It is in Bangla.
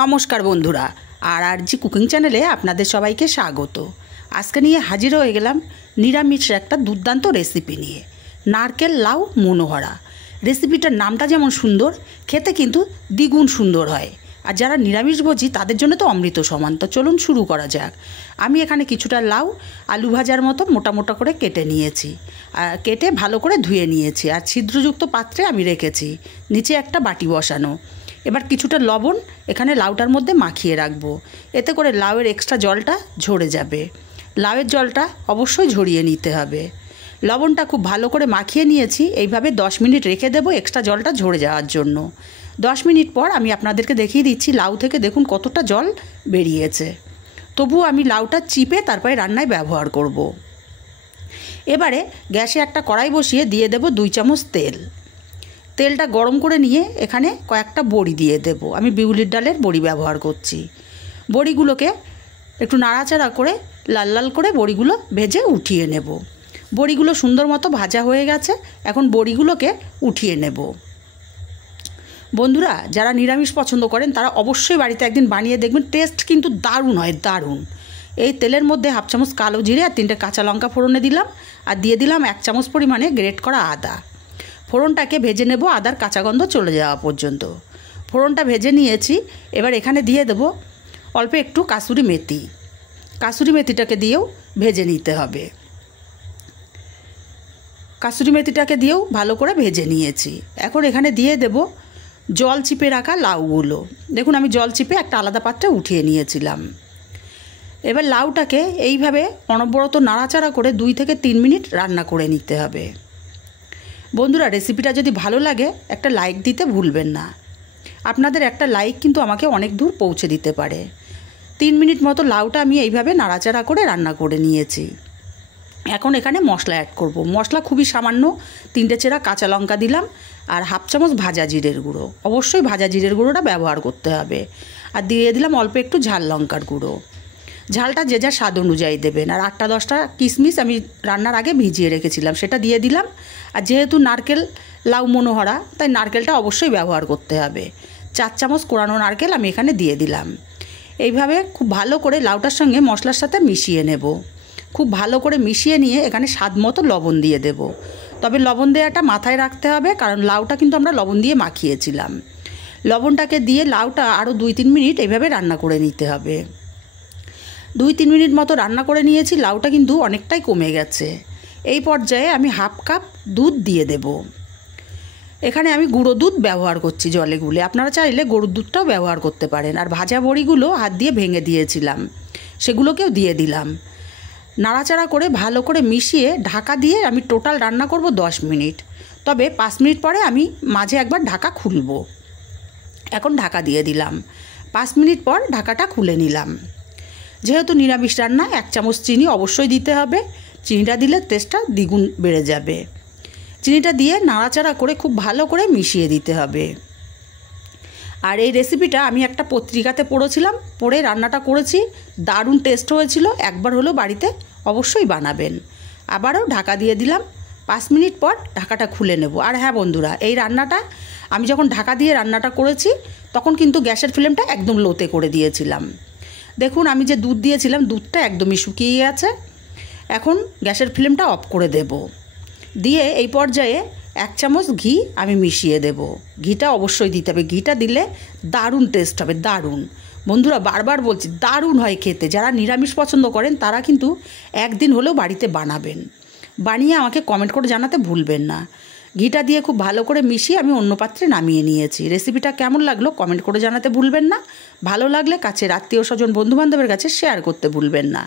নমস্কার বন্ধুরা, আর কুকিং চ্যানেলে আপনাদের সবাইকে স্বাগত। আজকে নিয়ে হাজির হয়ে গেলাম নিরামিষ একটা দুর্দান্ত রেসিপি নিয়ে, নারকেল লাউ মনোহরা। রেসিপিটার নামটা যেমন সুন্দর, খেতে কিন্তু দ্বিগুণ সুন্দর হয়। আর যারা নিরামিষভোজী তাদের জন্য তো অমৃত সমান। তো চলুন শুরু করা যাক। আমি এখানে কিছুটা লাউ আলু ভাজার মতো মোটা মোটা করে কেটে নিয়েছি, আর কেটে ভালো করে ধুয়ে নিয়েছি। আর ছিদ্রযুক্ত পাত্রে আমি রেখেছি, নিচে একটা বাটি বসানো। এবার কিছুটা লবণ এখানে লাউটার মধ্যে মাখিয়ে রাখবো, এতে করে লাউয়ের এক্সট্রা জলটা ঝরে যাবে। লাউয়ের জলটা অবশ্যই ঝরিয়ে নিতে হবে। লবণটা খুব ভালো করে মাখিয়ে নিয়েছি। এইভাবে 10 মিনিট রেখে দেবো এক্সট্রা জলটা ঝরে যাওয়ার জন্য। 10 মিনিট পর আমি আপনাদেরকে দেখিয়ে দিচ্ছি লাউ থেকে দেখুন কতটা জল বেরিয়েছে। তবুও আমি লাউটা চিপে তারপরে রান্নায় ব্যবহার করব। এবারে গ্যাসে একটা কড়াই বসিয়ে দিয়ে দেব 2 চামচ তেল। তেলটা গরম করে নিয়ে এখানে কয়েকটা বড়ি দিয়ে দেব। আমি বিউলির ডালের বড়ি ব্যবহার করছি। বড়িগুলোকে একটু নাড়াচাড়া করে লাল লাল করে বড়িগুলো ভেজে উঠিয়ে নেব। বড়িগুলো সুন্দর মতো ভাজা হয়ে গেছে, এখন বড়িগুলোকে উঠিয়ে নেব। বন্ধুরা, যারা নিরামিষ পছন্দ করেন তারা অবশ্যই বাড়িতে একদিন বানিয়ে দেখবেন, টেস্ট কিন্তু দারুণ হয়, দারুণ। এই তেলের মধ্যে 1/2 চামচ কালো জিরে আর 3টে কাঁচা লঙ্কা ফোড়নে দিলাম, আর দিয়ে দিলাম 1 চামচ পরিমাণে গ্রেট করা আদা। ফোড়নটাকে ভেজে নেব আদার কাঁচা গন্ধ চলে যাওয়া পর্যন্ত। ফোড়নটা ভেজে নিয়েছি। এবার এখানে দিয়ে দেব অল্প একটু কাসুরি মেথি। কাসুরি মেথিটাকে দিয়েও ভেজে নিতে হবে। কাসুরি মেথিটাকে দিয়েও ভালো করে ভেজে নিয়েছি। এখন এখানে দিয়ে দেব জল চিপে রাখা লাউগুলো। দেখুন আমি জল চিপে একটা আলাদা পাত্রে উঠিয়ে নিয়েছিলাম। এবার লাউটাকে এইভাবে অনবরত নাড়াচাড়া করে 2 থেকে 3 মিনিট রান্না করে নিতে হবে। বন্ধুরা, রেসিপিটা যদি ভালো লাগে একটা লাইক দিতে ভুলবেন না। আপনাদের একটা লাইক কিন্তু আমাকে অনেক দূর পৌঁছে দিতে পারে। 3 মিনিট মতো লাউটা আমি এইভাবে নাড়াচাড়া করে রান্না করে নিয়েছি। এখন এখানে মশলা অ্যাড করব। মশলা খুবই সামান্য, 3টে চেরা কাঁচা লঙ্কা দিলাম, আর 1/2 চামচ ভাজা জিরের গুঁড়ো। অবশ্যই ভাজা জিরের গুঁড়োটা ব্যবহার করতে হবে। আর দিয়ে দিলাম অল্প একটু ঝাল লঙ্কার গুঁড়ো। ঝালটা যে যা স্বাদ অনুযায়ী দেবেন। আর 8-10টা কিশমিশ আমি রান্নার আগে ভিজিয়ে রেখেছিলাম, সেটা দিয়ে দিলাম। আর যেহেতু নারকেল লাউ মনোহরা, তাই নারকেলটা অবশ্যই ব্যবহার করতে হবে। 4 চামচ কোরানো নারকেল আমি এখানে দিয়ে দিলাম। এইভাবে খুব ভালো করে লাউটার সঙ্গে মশলার সাথে মিশিয়ে নেব। খুব ভালো করে মিশিয়ে নিয়ে এখানে স্বাদ মতো লবণ দিয়ে দেব। তবে লবণ দেওয়াটা মাথায় রাখতে হবে, কারণ লাউটা কিন্তু আমরা লবণ দিয়ে মাখিয়েছিলাম। লবণটাকে দিয়ে লাউটা আরও 2-3 মিনিট এইভাবে রান্না করে নিতে হবে। 2-3 মিনিট মতো রান্না করে নিয়েছি। লাউটা কিন্তু অনেকটাই কমে গেছে। এই পর্যায়ে আমি 1/2 কাপ দুধ দিয়ে দেব। এখানে আমি গুঁড়ো দুধ ব্যবহার করছি জলে গুলে, আপনারা চাইলে গরুর দুধটাও ব্যবহার করতে পারেন। আর ভাজা বড়িগুলো হাত দিয়ে ভেঙে দিয়েছিলাম, সেগুলোকেও দিয়ে দিলাম। নাড়াচাড়া করে ভালো করে মিশিয়ে ঢাকা দিয়ে আমি টোটাল রান্না করব 10 মিনিট। তবে 5 মিনিট পরে আমি মাঝে একবার ঢাকা খুলব। এখন ঢাকা দিয়ে দিলাম। 5 মিনিট পর ঢাকাটা খুলে নিলাম। যেহেতু নিরামিষ রান্না, 1 চামচ চিনি অবশ্যই দিতে হবে। চিনিটা দিলে টেস্টটা দ্বিগুণ বেড়ে যাবে। চিনিটা দিয়ে নাড়াচাড়া করে খুব ভালো করে মিশিয়ে দিতে হবে। আর এই রেসিপিটা আমি একটা পত্রিকাতে পড়েছিলাম, পড়ে রান্নাটা করেছি, দারুণ টেস্ট হয়েছিল। একবার হলেও বাড়িতে অবশ্যই বানাবেন। আবারও ঢাকা দিয়ে দিলাম। 5 মিনিট পর ঢাকাটা খুলে নেব। আর হ্যাঁ বন্ধুরা, এই রান্নাটা আমি যখন ঢাকা দিয়ে রান্নাটা করেছি তখন কিন্তু গ্যাসের ফ্লেমটা একদম লোতে করে দিয়েছিলাম। দেখুন আমি যে দুধ দিয়েছিলাম, দুধটা একদমই শুকিয়ে গেছে। এখন গ্যাসের ফ্লেমটা অফ করে দেব। দিয়ে এই পর্যায়ে 1 চামচ ঘি আমি মিশিয়ে দেব। ঘিটা অবশ্যই দিতে হবে। ঘিটা দিলে দারুণ টেস্ট হবে, দারুণ। বন্ধুরা, বারবার বলছি, দারুণ হয় খেতে। যারা নিরামিষ পছন্দ করেন তারা কিন্তু একদিন হলেও বাড়িতে বানাবেন। বানিয়ে আমাকে কমেন্ট করে জানাতে ভুলবেন না। ঘিটা দিয়ে খুব ভালো করে মিশিয়ে আমি অন্য পাত্রে নামিয়ে নিয়েছি। রেসিপিটা কেমন লাগলো কমেন্ট করে জানাতে ভুলবেন না। ভালো লাগলে কাছের আত্মীয় স্বজন বন্ধুবান্ধবের কাছে শেয়ার করতে ভুলবেন না।